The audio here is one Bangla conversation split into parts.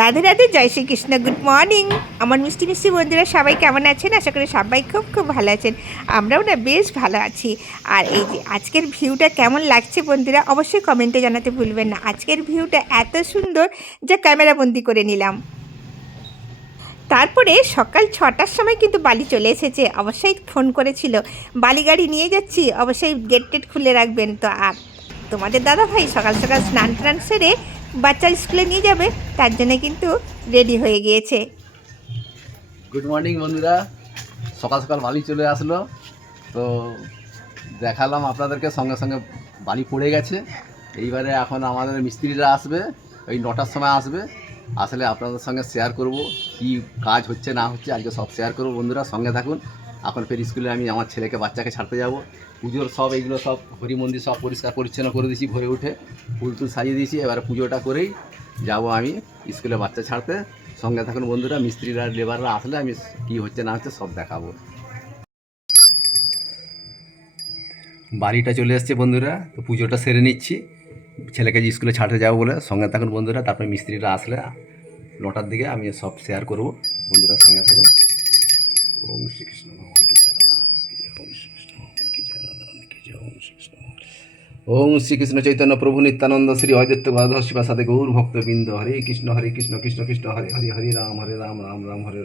রাধে রাধে, জয় শ্রীকৃষ্ণ গুড মর্নিং আমার মিষ্টি মিষ্টি বন্ধুরা, সবাই কেমন আছেন? আশা করি সবাই খুব খুব ভালো আছেন। আমরাও না বেশ ভালো আছি। আর এই যে আজকের ভিউটা কেমন লাগছে বন্ধুরা, অবশ্যই কমেন্টে জানাতে ভুলবেন না। আজকের ভিউটা এত সুন্দর যা ক্যামেরা বন্দি করে নিলাম। তারপরে সকাল ছটার সময় কিন্তু বালি চলে এসেছে। অবশ্যই ফোন করেছিল। বালি গাড়ি নিয়ে যাচ্ছি, অবশ্যই গেট টেট খুলে রাখবেন। তো আর তোমাদের দাদা ভাই সকাল সকাল স্নান টান সেরে বাচ্চা স্কুলে নিয়ে যাবে, তার জন্য কিন্তু রেডি হয়ে গিয়েছে। গুড মর্নিং বন্ধুরা। সকাল সকাল বালি চলে আসলো। তো দেখালাম আপনাদেরকে, সঙ্গে সঙ্গে বালি পড়ে গেছে। এইবারে এখন আমাদের মিস্ত্রিরা আসবে, ওই নটার সময় আসবে। আসলে আপনাদের সঙ্গে শেয়ার করব, কি কাজ হচ্ছে, না হচ্ছে, আজকে সব শেয়ার করব বন্ধুরা। সঙ্গে থাকুন। এখন ফের স্কুলে আমি আমার ছেলেকে, বাচ্চাকে ছাড়তে যাব। পুজোর সব এইগুলো সব হরি মন্দির সব পরিষ্কার পরিচ্ছন্ন করে দিয়েছি ভরে উঠে ফুল টুল সাজিয়ে দিয়েছি। এবার পুজোটা করেই যাব আমি স্কুলে বাচ্চা ছাড়তে। সঙ্গে থাকুন বন্ধুরা মিস্ত্রিরা লেবাররা আসলে আমি কি হচ্ছে না হচ্ছে সব দেখাবো। বাড়িটা চলে এসছে বন্ধুরা তো পুজোটা সেরে নিচ্ছি। ছেলেকে যে স্কুলে ছাড়তে যাব বলে সঙ্গে থাকুন বন্ধুরা তারপরে মিস্ত্রিরা আসলে নটার দিকে আমি সব শেয়ার করব। বন্ধুরা সঙ্গে থাকুন। ওম শ্রীকৃষ্ণ ভগবান কি জয়। রাধা রানী কি জয়, ওম শ্রীকৃষ্ণ ওম শ্রীকৃষ্ণ চৈতন্য প্রভু নিত্যানন্দ শ্রী অদ্বৈত গদাধর শিবাসাদে গৌর ভক্তবৃন্দ হরে কৃষ্ণ হরে কৃষ্ণ কৃষ্ণ কৃষ্ণ, হরে হরে হরে রাম হরে রাম রাম রাম, হরে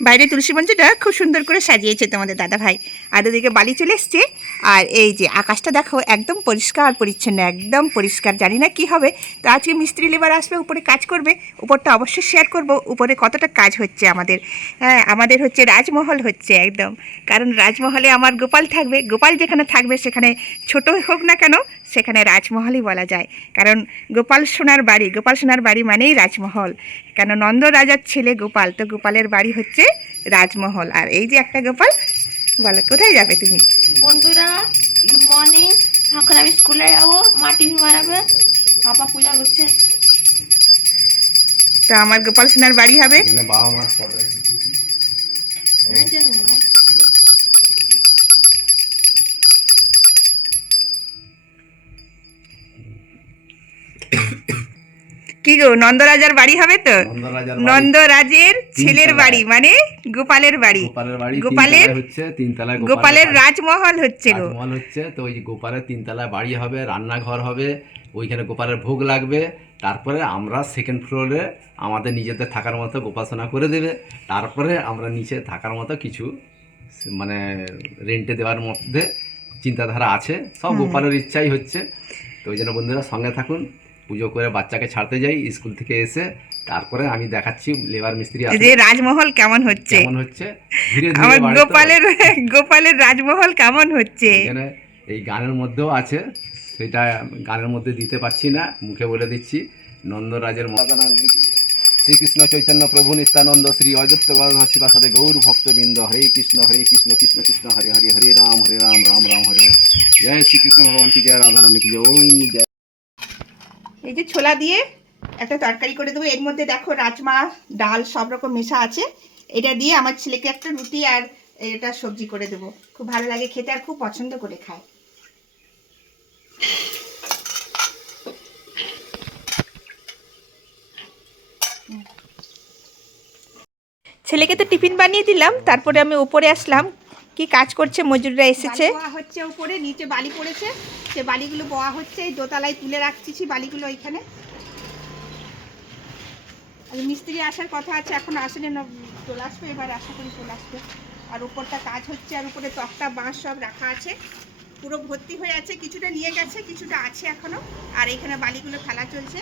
বাইরে তুলসী মঞ্চটা খুব সুন্দর করে সাজিয়েছে তোমাদের দাদা ভাই আর ওদিকে বালি চলে এসছে। আর এই যে আকাশটা দেখো একদম পরিষ্কার পরিচ্ছন্ন, একদম পরিষ্কার। জানি না কি হবে। তো আজকে মিস্ত্রি লেবার আসবে, উপরে কাজ করবে। উপরটা অবশ্যই শেয়ার করব, উপরে কতটা কাজ হচ্ছে আমাদের। হ্যাঁ আমাদের হচ্ছে রাজমহল হচ্ছে একদম। কারণ রাজমহলে আমার গোপাল থাকবে। গোপাল যেখানে থাকবে, সেখানে ছোট হোক না কেন, সেখানে রাজমহলই বলা যায়। কারণ গোপাল সোনার বাড়ি, গোপাল সোনার বাড়ি মানেই রাজমহল। কেন নন্দ রাজার ছেলে গোপাল, তো গোপালের বাড়ি হচ্ছে রাজমহল। আর এই যে একটা গোপাল বলো কোথায় যাবে তুমি? বন্ধুরা গুড মর্নিং এখন আমি স্কুলে যাব মা টিভি মারাবে পাপা পূজা করছে। তো আমার গোপাল সোনার বাড়ি হবে? বাবা মার কি গো নন্দরাজার বাড়ি হবে তো? নন্দরাজার ছেলের বাড়ি মানে গোপালের বাড়ি। গোপালের হচ্ছে তিনতলায় গোপালের রাজমহল হচ্ছে গো। রাজমহল হচ্ছে তো ওই গোপালের তিনতলায় বাড়ি হবে রান্নাঘর হবে ওইখানে গোপালের ভোগ লাগবে। তারপরে আমরা সেকেন্ড ফ্লোরে আমাদের নিজেদের থাকার মতো গোপাসনা করে দেবে। তারপরে আমরা নিচে থাকার মতো কিছু মানে রেন্টে দেওয়ার মধ্যে চিন্তাধারা আছে। সব গোপালের ইচ্ছাই হচ্ছে। তো ওই জন্য বন্ধুরা সঙ্গে থাকুন। পুজো করে বাচ্চাকে ছাড়তে যাই স্কুল থেকে এসে তারপরে আমি দেখাচ্ছি লেবার মিস্ত্রি যে রাজমহল কেমন হচ্ছে? কেমন হচ্ছে? ধীরে ধীরে আমার গোপালের গোপালের রাজমহল কেমন হচ্ছে? এখানে এই গানের মধ্যেও আছে সেটা গানের মধ্যে দিতে পারছি না মুখে বলে দিচ্ছি নন্দরাজের শ্রীকৃষ্ণ চৈতন্য প্রভু নিত্যানন্দ শ্রী অযোধ্য শিবাসাদে গৌর ভক্তবৃন্দ হরে কৃষ্ণ হরে কৃষ্ণ কৃষ্ণ কৃষ্ণ হরে হরে হরে রাম হরে রাম রাম রাম হরে হরে। জয় শ্রীকৃষ্ণ ভগবান কি জয় রাধারানী কি জয় জয়। এই যে ছোলা দিয়ে একটা তরকারি করে দেবো। এর মধ্যে দেখো রাজমা, ডাল সব রকম মেশা আছে। এটা দিয়ে আমার ছেলেকে একটা রুটি আর এটা সবজি করে দেবো। খুব ভালো লাগে খেতে আর খুব পছন্দ করে খায়। ছেলেকে তো টিফিন বানিয়ে দিলাম, তারপরে আমি উপরে আসলাম। কি কাজ করছে মজুররা এসেছে? হচ্ছে উপরে নিচে বালি পড়েছে। সে বালিগুলো বওয়া হচ্ছে এই দোতলায় তুলে রাখছি বালিগুলো ওইখানে। আর মিস্ত্রি আসার কথা আছে এখন আসেনি না চলে আসবে এবার আশা করি চলে আসবে। আর উপরটা কাজ হচ্ছে আর উপরে তক্তা বাঁশ সব রাখা আছে। পুরো ভর্তি হয়ে আছে কিছুটা নিয়ে গেছে কিছুটা আছে এখনও। আর এখানে বালিগুলো ফেলা চলছে।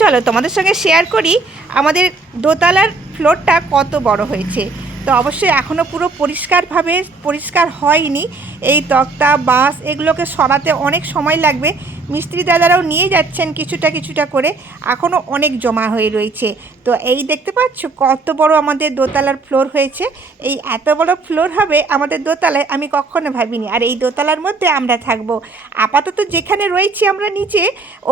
চলো তোমাদের সঙ্গে শেয়ার করি আমাদের দোতলার ফ্লোরটা কত বড় হয়েছে। তো অবশ্যই এখনও পুরো পরিষ্কারভাবে পরিষ্কার হয়নি। এই তক্তা, বাঁশ, এগুলোকে সরাতে অনেক সময় লাগবে। মিস্ত্রি দাদারাও নিয়ে যাচ্ছেন কিছুটা কিছুটা করে। এখনও অনেক জমা হয়ে রয়েছে। তো এই দেখতে পাচ্ছ কত বড় আমাদের দোতলার ফ্লোর হয়েছে। এই এত বড় ফ্লোর হবে আমাদের দোতলায় আমি কখনো ভাবিনি। আর এই দোতলার মধ্যে আমরা থাকব। আপাতত যেখানে রয়েছি আমরা নিচে,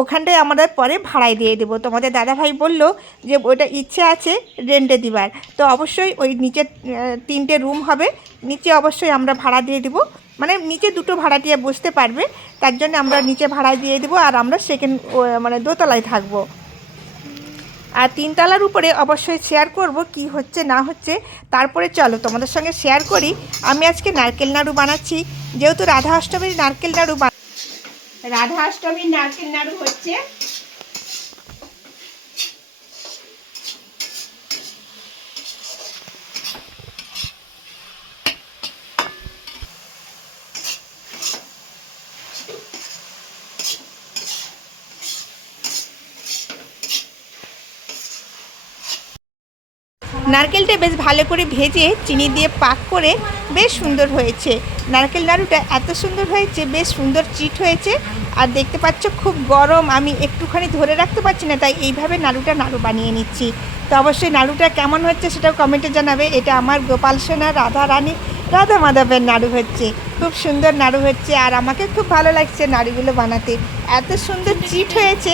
ওখানটায় আমাদের পরে ভাড়ায় দিয়ে দেবো। তোমাদের দাদাভাই বলল যে ওটা ইচ্ছে আছে রেন্টে দিবার। তো অবশ্যই ওই নিচে তিনটে রুম হবে। নিচে অবশ্যই আমরা ভাড়া দিয়ে দেবো। মানে নিচে দুটো ভাড়াটিয়া বসতে পারবে, তার জন্য আমরা নিচে ভাড়া দিয়ে দেবো আর আমরা সেকেন্ড মানে দোতলায় থাকব। আর তিনতলার উপরে অবশ্যই শেয়ার করব কি হচ্ছে, না হচ্ছে, তারপরে চলো তোমাদের সঙ্গে শেয়ার করি। আমি আজকে নারকেল নাড়ু বানাচ্ছি, যেহেতু রাধা অষ্টমীর নারকেল নাড়ু রাধা অষ্টমীর নারকেল নাড়ু হচ্ছে নারকেলটা বেশ ভালো করে ভেজে চিনি দিয়ে পাক করে বেশ সুন্দর হয়েছে। নারকেল নাড়ুটা এত সুন্দর হয়েছে, বেশ সুন্দর চিট হয়েছে আর দেখতে পাচ্ছ খুব গরম। আমি একটুখানি ধরে রাখতে পারছি না, তাই এইভাবে নাড়ুটা নাড়ু বানিয়ে নিচ্ছি। তো অবশ্যই নাড়ুটা কেমন হচ্ছে সেটাও কমেন্টে জানাবে। এটা আমার গোপাল সোনা, রাধা রানী, রাধা মাধবের নাড়ু হচ্ছে। খুব সুন্দর নাড়ু হচ্ছে আর আমাকে খুব ভালো লাগছে নাড়ুগুলো বানাতে। এত সুন্দর চিট হয়েছে,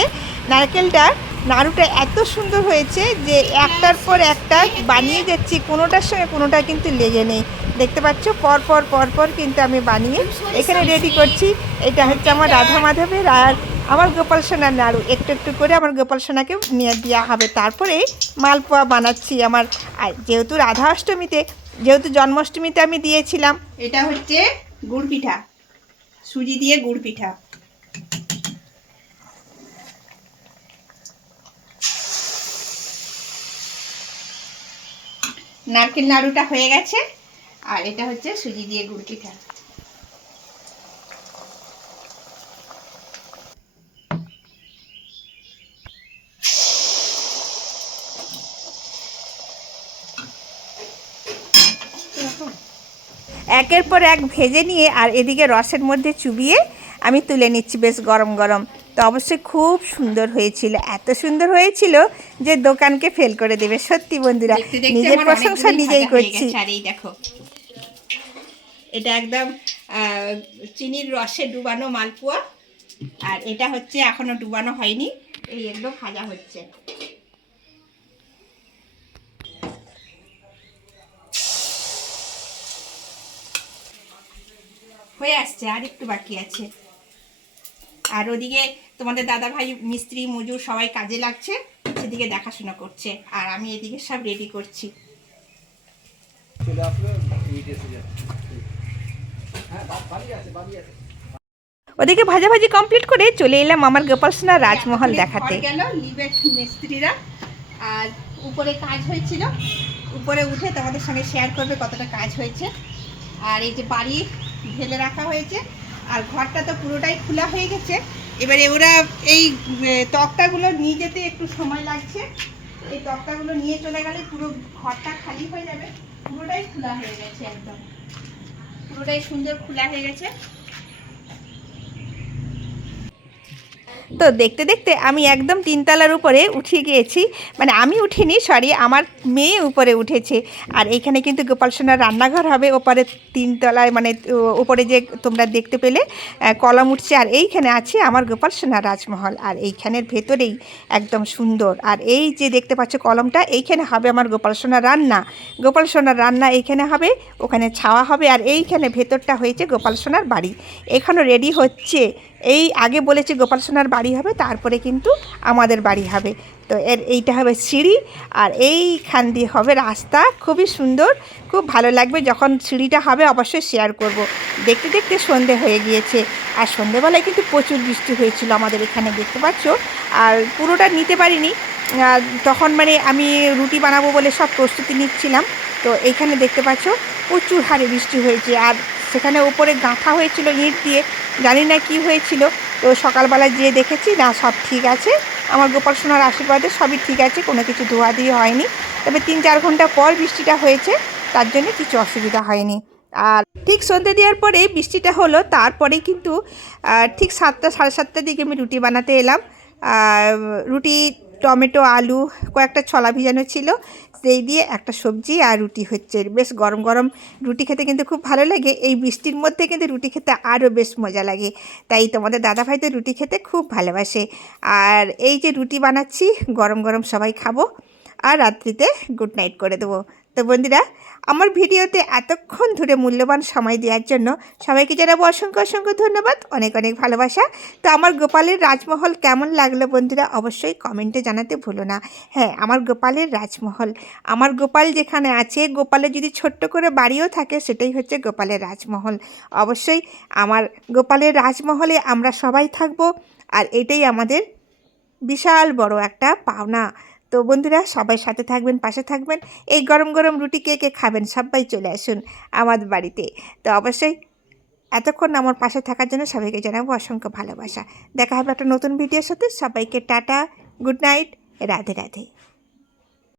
নারকেলটা নাড়ুটা এত সুন্দর হয়েছে যে একটার পর একটা বানিয়ে যাচ্ছি। কোনোটার সঙ্গে কোনোটা কিন্তু লেগে নেই। দেখতে পাচ্ছ, পরপর পর পর পর কিন্তু আমি বানিয়ে এখানে রেডি করছি। এটা হচ্ছে আমার রাধা মাধবের আর আমার গোপাল সোনার নাড়ু। একটু একটু করে আমার গোপাল সোনাকে নিয়ে দেওয়া হবে। তারপরে মালপোয়া বানাচ্ছি আমার। যেহেতু রাধা অষ্টমীতে, যেহেতু জন্মাষ্টমীতে আমি দিয়েছিলাম, এটা হচ্ছে গুড় পিঠা। সুজি দিয়ে গুড় পিঠা। নারকেল নাড়ুটা হয়ে গেছে। আর এটা হচ্ছে সুজি দিয়ে গুড় পিঠা। একের পর এক ভেজে নিয়ে আর এদিকে রসের মধ্যে চুবিয়ে আমি তুলে নিচ্ছি বেশ গরম গরম। তো অবশ্যই খুব সুন্দর হয়েছিল। এত সুন্দর হয়েছিল যে দোকানকে ফেল করে দেবে। সত্যি বন্ধুরা নিজের প্রশংসা নিজেই করছি। দেখো এটা একদম চিনির রসে ডুবানো মালপোয়া। আর এটা হচ্ছে এখনও ডুবানো হয়নি এই একদম ভাজা হচ্ছে। হয়ে আসছে আর একটু বাকি আছে। আর ওদিকে তোমাদের দাদা ভাই মিস্ত্রি মজুর সবাই কাজে লাগছে সেদিকে দেখাশোনা করছে আর আমি এদিকে সব রেডি করছি। হ্যাঁ ওদিকে ভাজাভাজি কমপ্লিট করে চলে এলাম আমার গোপাল সোনা রাজমহল দেখাতে। গেল লিবেট মিস্ত্রিরা আর উপরে কাজ হয়েছিল। উপরে উঠে তোমাদের সঙ্গে শেয়ার করবে কতটা কাজ হয়েছে। আর এই যে বাড়ি ঢেলে রাখা হয়েছে আর ঘরটা তো পুরোটাই খোলা হয়ে গেছে। এবারে ওরা এই তক্তাগুলো নিয়ে যেতে একটু সময় লাগছে। এই তক্তাগুলো নিয়ে চলে গেলে পুরো ঘরটা খালি হয়ে যাবে। পুরোটাই খোলা হয়ে গেছে একদম। পুরোটাই সুন্দর খোলা হয়ে গেছে। তো দেখতে দেখতে আমি একদম তিনতলার উপরে উঠে গিয়েছি। মানে আমি উঠিনি সরি আমার মেয়ে উপরে উঠেছে। আর এইখানে কিন্তু গোপাল সোনার রান্নাঘর হবে, ওপরে তিনতলায় মানে ওপরে যে তোমরা দেখতে পেলে কলম উঠছে। আর এইখানে আছে আমার গোপাল সোনার রাজমহল। আর এইখানের ভেতরেই একদম সুন্দর। আর এই যে দেখতে পাচ্ছ কলমটা, এইখানে হবে আমার গোপাল সোনার রান্না। গোপাল সোনার রান্না এইখানে হবে, ওখানে ছাওয়া হবে। আর এইখানে ভেতরটা হয়েছে গোপাল সোনার বাড়ি। এখনও রেডি হচ্ছে। এই আগে বলেছে গোপাল সোনার বাড়ি হবে, তারপরে কিন্তু আমাদের বাড়ি হবে। তো এর এইটা হবে সিঁড়ি, আর এইখান দিয়ে হবে রাস্তা। খুবই সুন্দর, খুব ভালো লাগবে। যখন সিঁড়িটা হবে, অবশ্যই শেয়ার করব। দেখতে দেখতে সন্ধে হয়ে গিয়েছে, আর সন্ধেবেলায় কিন্তু প্রচুর বৃষ্টি হয়েছিল আমাদের এখানে, দেখতে পাচ্ছ? আর পুরোটা নিতে পারিনি। তখন মানে আমি রুটি বানাবো বলে সব প্রস্তুতি নিচ্ছিলাম। তো এইখানে দেখতে পাচ্ছ, প্রচুর হারে বৃষ্টি হয়েছে। আর সেখানে উপরে গাঁথা হয়েছিল ইট দিয়ে। জানি না কি হয়েছিল। তো সকালবেলা যেয়ে দেখেছি, না, সব ঠিক আছে। আমার গোপাল সোনার আশীর্বাদে সবই ঠিক আছে, কোনো কিছু ধোয়া দিয়ে হয়নি। তবে তিন, চার ঘণ্টা পর বৃষ্টিটা হয়েছে, তার জন্য কিছু অসুবিধা হয়নি। আর ঠিক সন্ধে দেওয়ার পরে বৃষ্টিটা হলো তারপরে কিন্তু ঠিক সাতটা, সাড়ে সাতটার দিকে আমি রুটি বানাতে এলাম। রুটি টমেটো, আলু, কয়েকটা ছলা ভিজানো ছিল। সেই দিয়ে একটা সবজি আর রুটি হচ্ছে। বেশ গরম গরম রুটি খেতে কিন্তু খুব ভালো লাগে। এই বৃষ্টির মধ্যে কিন্তু রুটি খেতে আরও বেশ মজা লাগে। তাই তোমাদের দাদাভাই তো রুটি খেতে খুব ভালোবাসে। আর এই যে রুটি বানাচ্ছি, গরম গরম সবাই খাব। আর রাত্রিতে গুড নাইট করে দেবো। তো বন্ধুরা, আমার ভিডিওতে এতক্ষণ ধরে মূল্যবান সময় দেওয়ার জন্য সবাইকে জানাব অসংখ্য অসংখ্য ধন্যবাদ, অনেক অনেক ভালোবাসা। তো আমার গোপালের রাজমহল কেমন লাগল বন্ধুরা অবশ্যই কমেন্টে জানাতে ভুলো না। হ্যাঁ আমার গোপালের রাজমহল। আমার গোপাল যেখানে আছে গোপালের যদি ছোট্ট করে বাড়িও থাকে, সেটাই হচ্ছে গোপালের রাজমহল। অবশ্যই আমার গোপালের রাজমহলে আমরা সবাই থাকব, আর এটাই আমাদের বিশাল বড় একটা পাওনা। তো বন্ধুরা সবাই সাথে থাকবেন, পাশে থাকবেন। এই গরম গরম রুটি কে কে খাবেন সবাই চলে আসুন আমার বাড়িতে। তো অবশ্যই এতক্ষণ আমার পাশে থাকার জন্য সবাইকে জানাব অসংখ্য ভালোবাসা। দেখা হবে একটা নতুন ভিডিওর সাথে। সবাইকে tata, good night, Radhe Radhe.